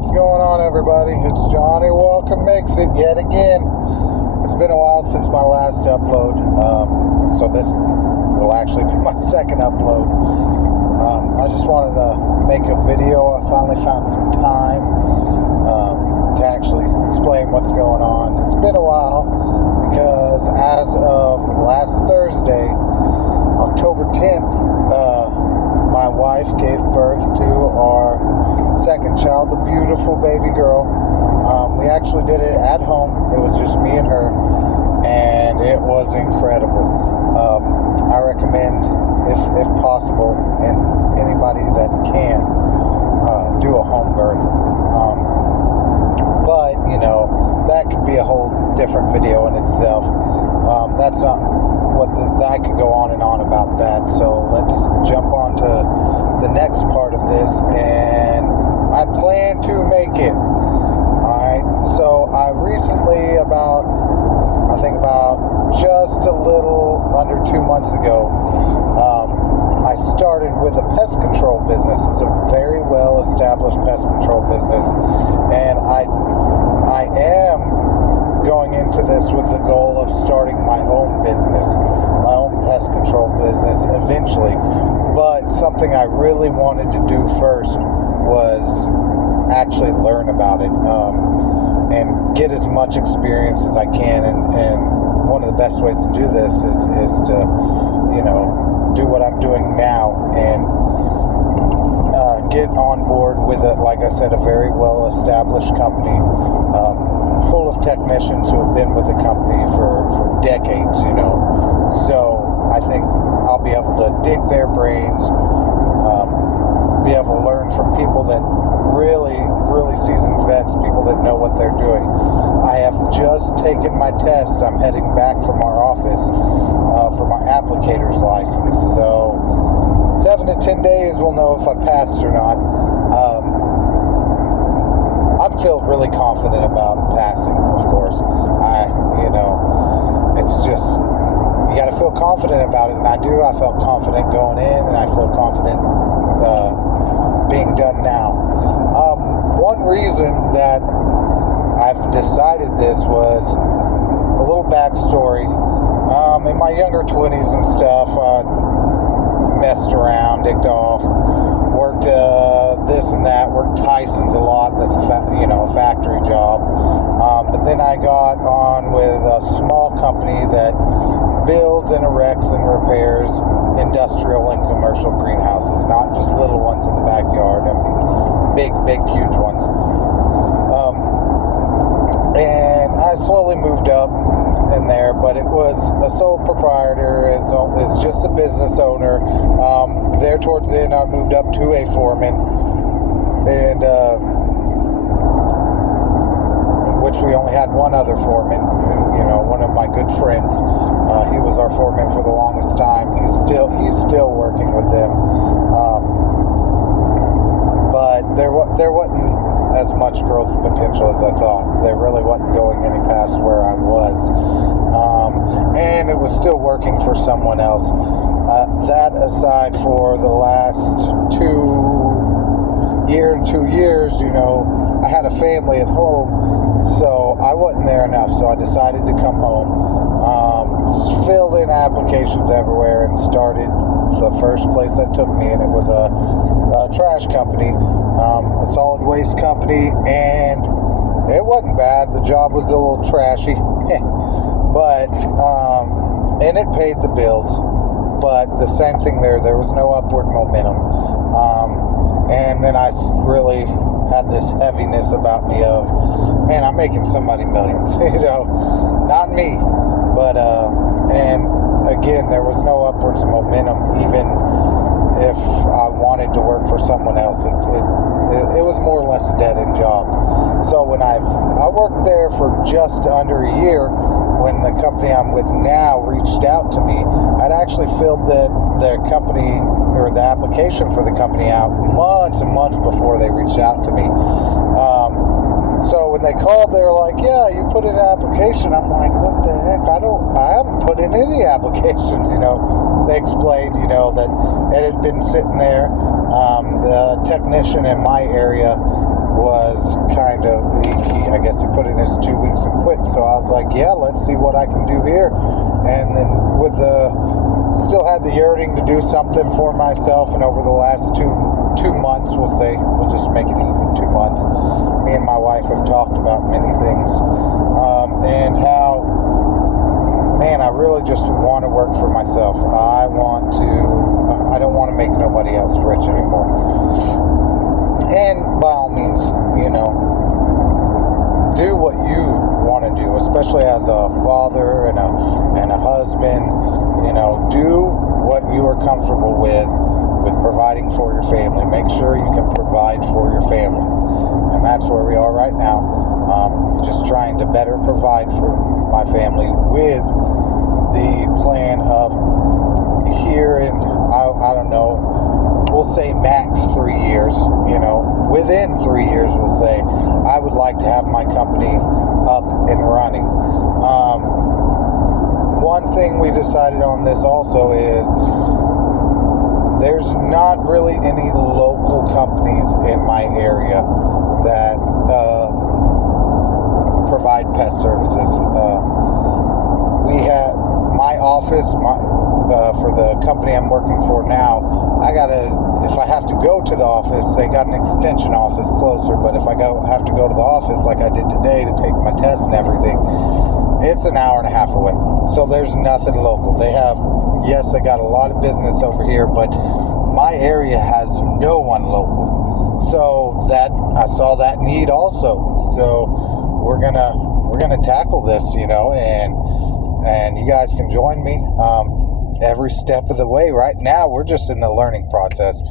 What's going on, everybody? It's Johnny Walker Makes It yet again. It's been a while since my last upload, so this will actually be my second upload. I just wanted to make a video. I finally found some time to actually explain what's going on. It's been a while because as of last Thursday, October 10th, my wife gave birth to our second child, the beautiful baby girl. We actually did it at home. It was just me and her, and it was incredible. I recommend, if possible, and anybody that can, do a home birth. But, you know, that could be a whole different video in itself. That's not I could go on and on about that. So let's jump on to the next part of this, and I plan to make it. Alright, so I recently, about just a little under 2 months ago, I started with a pest control business. It's a very well established pest control business, and I am going into this with the goal of starting my own business, my own pest control business eventually. But something I really wanted to do first was actually learn about it, and get as much experience as I can. And one of the best ways to do this is to, you know, do what I'm doing now and get on board with it. Like I said, a very well established company, full of technicians who have been with the company for decades, you know. So I think I'll be able to dig their brains, be able to learn from people that really seasoned vets, people that know what they're doing. I have just taken my test. I'm heading back from our office for my applicator's license. So 7 to 10 days we'll know if I passed or not. I'm feeling really confident about passing, of course. It's just, you got to feel confident about it, and I do. I felt confident going in, and I feel confident being done now. One reason that I've decided this was a little backstory. In my younger 20s and stuff, messed around, dicked off, worked this and that, worked Tyson's a lot. That's a factory job. But then I got on with a small company that builds and erects and repairs industrial and commercial greenhouses, not just little ones in the backyard. I mean, big, huge ones. And I slowly moved up in there, but it was a sole proprietor. It's just a business owner. There towards the end, I moved up to a foreman, and which we only had one other foreman, one of my good friends. He was our foreman for the longest time. He's still working with them. But there wasn't as much growth potential as I thought. There really wasn't going any past where I was. And it was still working for someone else. That aside, for the last 2 years, I had a family at home, so I wasn't there enough. So I decided to come home, filled in applications everywhere, and started the first place that took me, and it was a trash company, a solid waste company, and it wasn't bad. The job was a little trashy, but and it paid the bills. But the same thing there was no upward momentum. And then I really had this heaviness about me of, man, I'm making somebody millions, not me. But and again, there was no upwards momentum, even if I wanted to work for someone else. It was more or less a dead-end job. So when I worked there for just under a year, when the company I'm with now reached out to me, I'd actually filled the company, or the application for the company, out months and months before they reached out to me. So when they called, they were like, "Yeah, you put in an application." I'm like, "What the heck? I haven't put in any applications." They explained, that it had been sitting there. The technician in my area was trying to, I guess he put in his 2 weeks and quit. So I was like, yeah, let's see what I can do here. And then still had the yearning to do something for myself. And over the last two months, we'll just make it even 2 months. Me and my wife have talked about many things, and how, man, I really just want to work for myself. I don't want to make nobody else rich anymore. And by all means, do what you want to do, especially as a father and a husband. Do what you are comfortable with providing for your family. Make sure you can provide for your family. And that's where we are right now. Just trying to better provide for my family with the plan of here in, I don't know, we'll say max 3 years, within 3 years, we'll say, I would like to have my company up and running. One thing we decided on this also is there's not really any local companies in my area that provide pest services. We have my office, for the company I'm working for now, if I have to go to the office, they got an extension office closer, but if I have to go to the office like I did today to take my tests and everything, it's an hour and a half away. So there's nothing local. They got a lot of business over here, but my area has no one local. So I saw that need also. So we're gonna tackle this, and you guys can join me every step of the way. Right now, we're just in the learning process.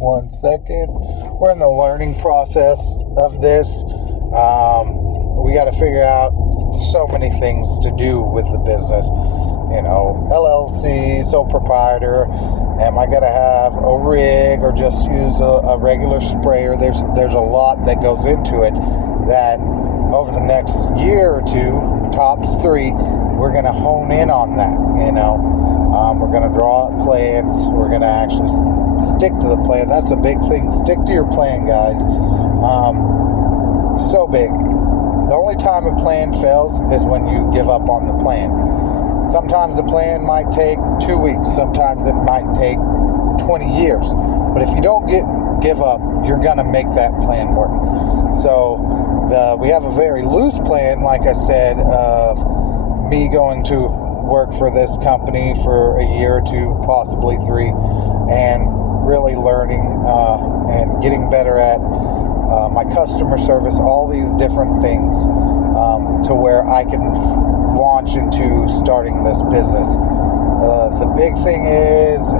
1 second. We're in the learning process of this. We got to figure out so many things to do with the business. LLC, sole proprietor. Am I going to have a rig or just use a regular sprayer? There's a lot that goes into it that over the next year or two, tops 3, we're going to hone in on that. We're going to draw up plans. We're going to actually stick to the plan. That's a big thing. Stick to your plan, guys. So big. The only time a plan fails is when you give up on the plan. Sometimes the plan might take 2 weeks. Sometimes it might take 20 years. But if you don't give up, you're going to make that plan work. So we have a very loose plan, like I said, of me going to work for this company for a year or 2, possibly 3, and really learning and getting better at my customer service, all these different things, to where I can launch into starting this business. The big thing is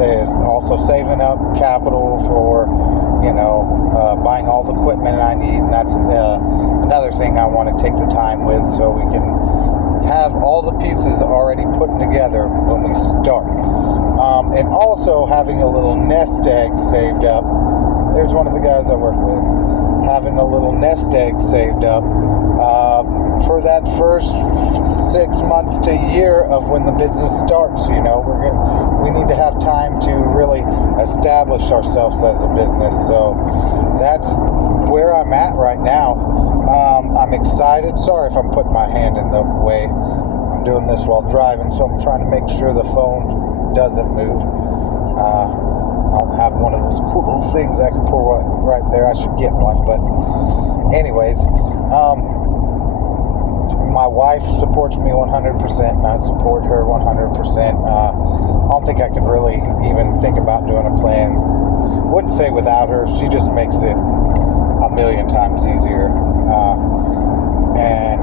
also saving up capital for, buying all the equipment I need, and that's another thing I want to take the time with, so we can have all the pieces already put together when we start. And also having a little nest egg saved up. There's one of the guys I work with. Having a little nest egg saved up for that first 6 months to a year of when the business starts. We need to have time to really establish ourselves as a business. So that's where I'm at right now. I'm excited. Sorry if I'm putting my hand in the way. I'm doing this while driving, so I'm trying to make sure the phone doesn't move. I don't have one of those cool little things I can pull right there. I should get one. But anyways, my wife supports me 100%, and I support her 100%. I don't think I could really even think about doing a plan. Wouldn't say without her. She just makes it a million times easier. And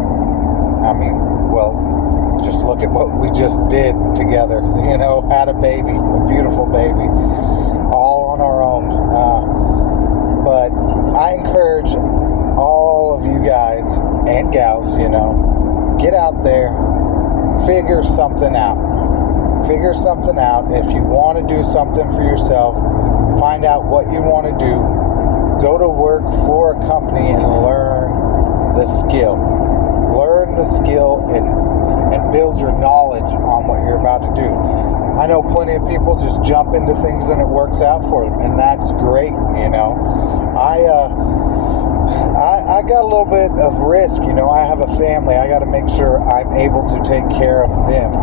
I mean, well, just look at what we just did together. Had a baby, a beautiful baby, all on our own. But I encourage all of you guys and gals, get out there, figure something out. Figure something out. If you want to do something for yourself, find out what you want to do. Go to work for a company and learn the skill. Learn the skill and build your knowledge on what you're about to do. I know plenty of people just jump into things and it works out for them, and that's great. I I got a little bit of risk, you know. I have a family. I got to make sure I'm able to take care of them.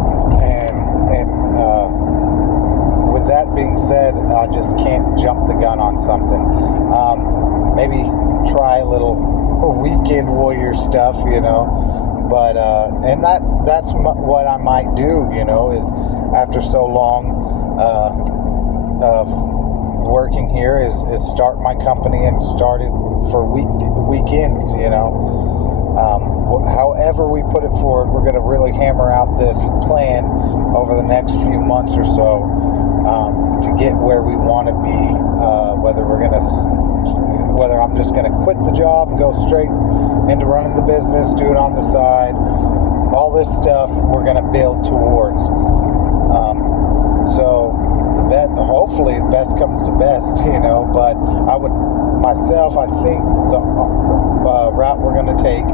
And with that being said, I just can't jump the gun on something. Maybe try a little weekend warrior stuff, you know. But and that's what I might do, you know, is after so long of working here is start my company and start it for weekends, you know. However we put it forward, we're going to really hammer out this plan over the next few months or so to get where we want to be. Whether I'm just going to quit the job and go straight into running the business, do it on the side, all this stuff we're going to build towards. So hopefully the best comes to best, you know. But I think the route we're going to take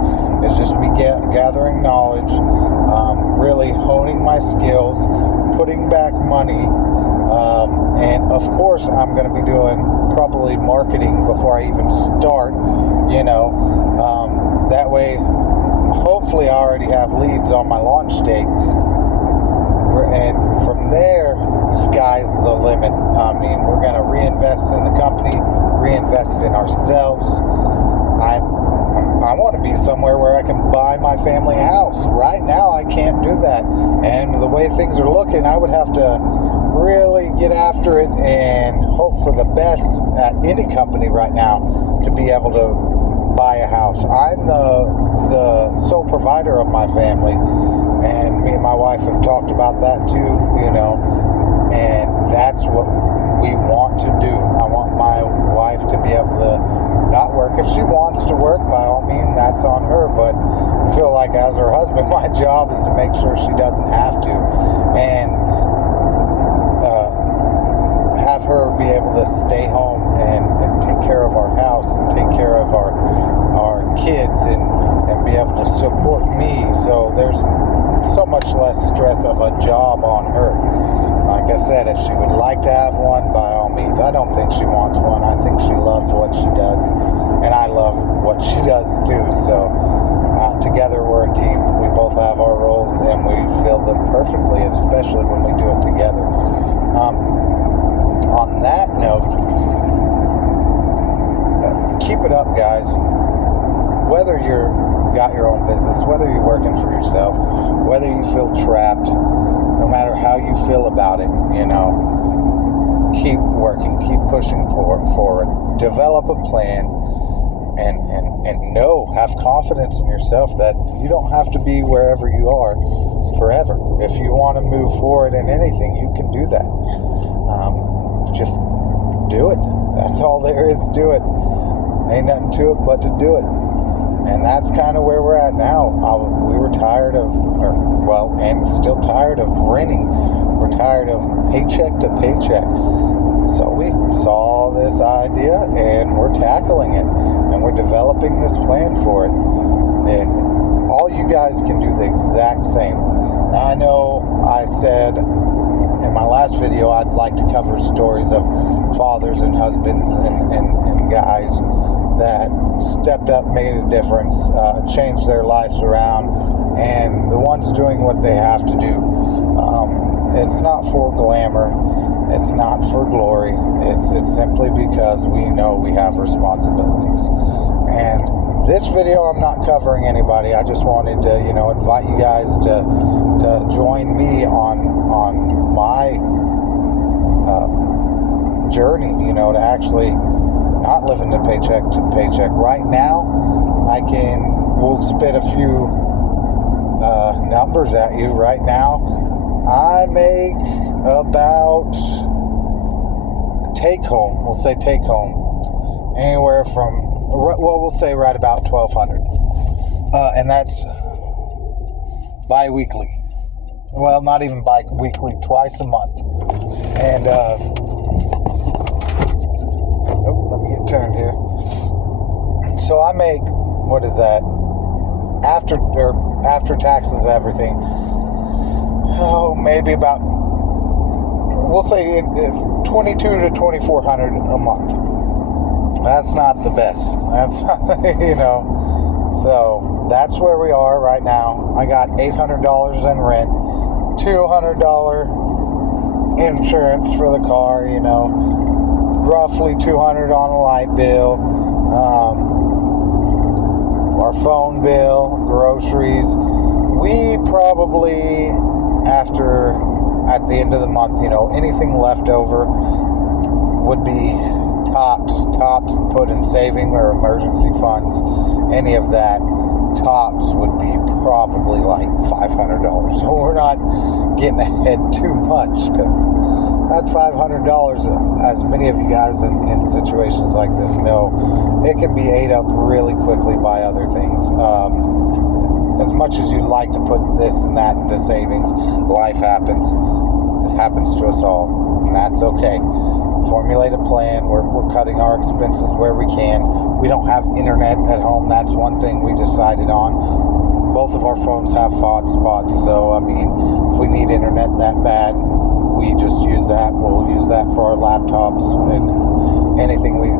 is just me gathering knowledge, really honing my skills, putting back money, and of course I'm going to be doing probably marketing before I even start, you know. That way hopefully I already have leads on my launch date, and from there sky's the limit. I mean, we're going to reinvest in the company, reinvest in ourselves. I want to be somewhere where I can buy my family a house. Right now I can't do that, and the way things are looking, I would have to really get after it and hope for the best at any company right now to be able to buy a house. I'm the sole provider of my family, and me and my wife have talked about that too, you know, and that's what we want to do. I want my wife to be able to not work. If she wants to work, by all means, that's on her, but I feel like as her husband, my job is to make sure she doesn't have to, and have her be able to stay home and take care of our house and take care of our kids and be able to support me. So there's so much less stress of a job on her. Like I said, if she would like to have one, by all means. I don't think she wants one. I think she loves what she does, and I love what she does too. So together we're a team. We both have our roles and we fill them perfectly, and especially when we do it together. On that note, keep it up, guys. Whether you're got your own business, whether you're working for yourself, whether you feel trapped, no matter how you feel about it, you know, keep working, keep pushing forward, develop a plan, and have confidence in yourself that you don't have to be wherever you are forever. If you want to move forward in anything, you can do that. Just do it. That's all there is to it. Ain't nothing to it but to do it. And that's kind of where we're at now. We were tired of, and still tired of renting. We're tired of paycheck to paycheck. So we saw this idea and we're tackling it. And we're developing this plan for it. And all you guys can do the exact same. Now, I know I said in my last video I'd like to cover stories of fathers and husbands and guys that stepped up, made a difference, changed their lives around, and the ones doing what they have to do. It's not for glamour, it's not for glory, it's simply because we know we have responsibilities. And this video, I'm not covering anybody. I just wanted to, you know, invite you guys to join me on my journey, you know, to actually not living the paycheck to paycheck. Right now, we'll spit a few numbers at you. Right now, I make about take home, anywhere from, we'll say right about $1,200. And that's bi-weekly. Well, not even bi-weekly, twice a month. And, let me get turned here. So I make, what is that? After taxes, everything. Oh, maybe about, we'll say $2,200 to $2,400 a month. That's not the best. That's not, So that's where we are right now. I got $800 in rent, $200 insurance for the car, roughly $200 on a light bill, our phone bill, groceries. We probably, at the end of the month, anything left over would be tops put in saving or emergency funds. Any of that, tops would be probably like $500. So we're not getting ahead too much, because that $500, as many of you guys in situations like this know, it can be ate up really quickly by other things. As much as you'd like to put this and that into savings, life happens. It happens to us all, and that's okay. Formulate a plan. We're cutting our expenses where we can. We don't have internet at home. That's one thing we decided on. Both of our phones have hotspots, so if we need internet that bad, we just use that. We'll use that for our laptops and anything we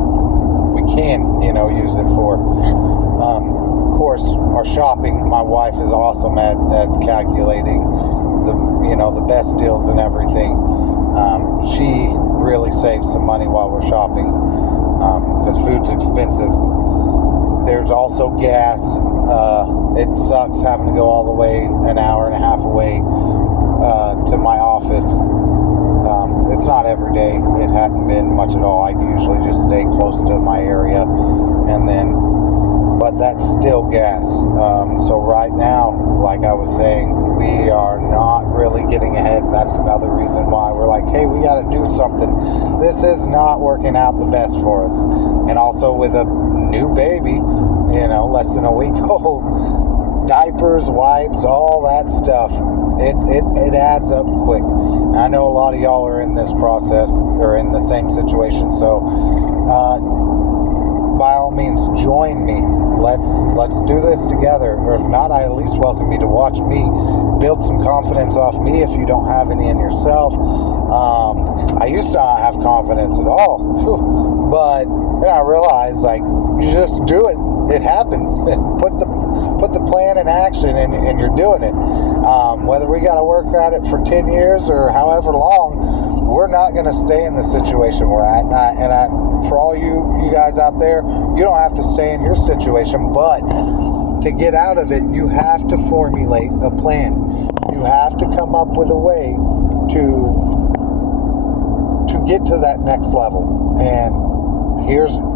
can, use it for. Of course, our shopping. My wife is awesome at calculating the best deals and everything. She really saves some money while we're shopping, because food's expensive. There's also gas. It sucks having to go all the way an hour and a half away to my office. It's not every day. It hadn't been much at all. I usually just stay close to my area, but that's still gas. So right now, like I was saying, we are not really getting ahead, and that's another reason why we're like, hey, we got to do something. This is not working out the best for us. And also with a new baby, less than a week old, diapers, wipes, all that stuff, it adds up quick. I know a lot of y'all are in this process or in the same situation, so by all means, join me. Let's do this together. Or if not, I at least welcome you to watch me build some confidence off me if you don't have any in yourself. I used to not have confidence at all, but then I realized, you just do it. It happens. Put the plan in action, and you're doing it. Whether we got to work at it for 10 years or however long, we're not going to stay in the situation we're at. For all you guys out there, you don't have to stay in your situation, but to get out of it, you have to formulate a plan. You have to come up with a way to get to that next level. And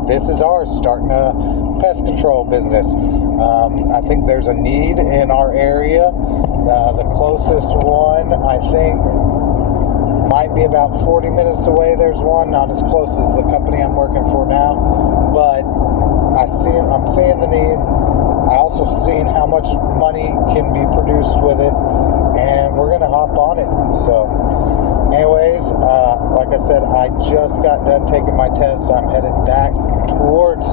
this is ours, starting a pest control business. I think there's a need in our area. The closest one, I think, might be about 40 minutes away. There's one, not as close as the company I'm working for now, but I'm seeing the need. I also seen how much money can be produced with it, and we're gonna hop on it. So anyways, like I said, I just got done taking my test, so I'm headed back towards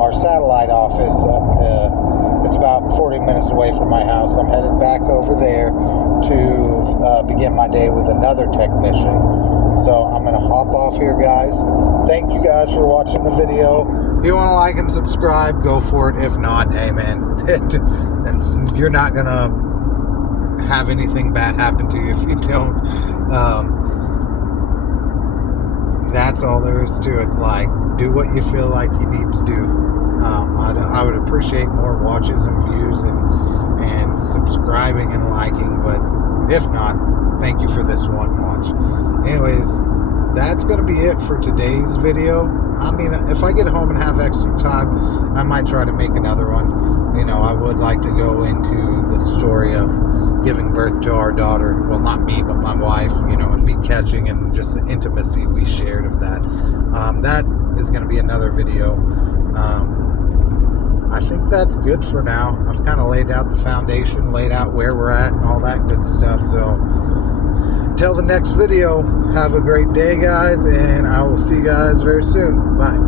our satellite office. It's about 40 minutes away from my house. I'm headed back over there to begin my day with another technician. So I'm going to hop off here, guys. Thank you guys for watching the video. If you want to like and subscribe, go for it. If not, hey man, you're not going to have anything bad happen to you if you don't. That's all there is to it. Do what you feel like you need to do. I would appreciate more watches and views and subscribing and liking, but if not, thank you for this one watch. Anyways, that's going to be it for today's video. If I get home and have extra time, I might try to make another one. I would like to go into the story of giving birth to our daughter. Well, not me, but my wife, and me catching, and just the intimacy we shared of that. That is going to be another video. I think that's good for now. I've kind of laid out the foundation, laid out where we're at and all that good stuff. So until the next video, have a great day, guys, and I will see you guys very soon. Bye.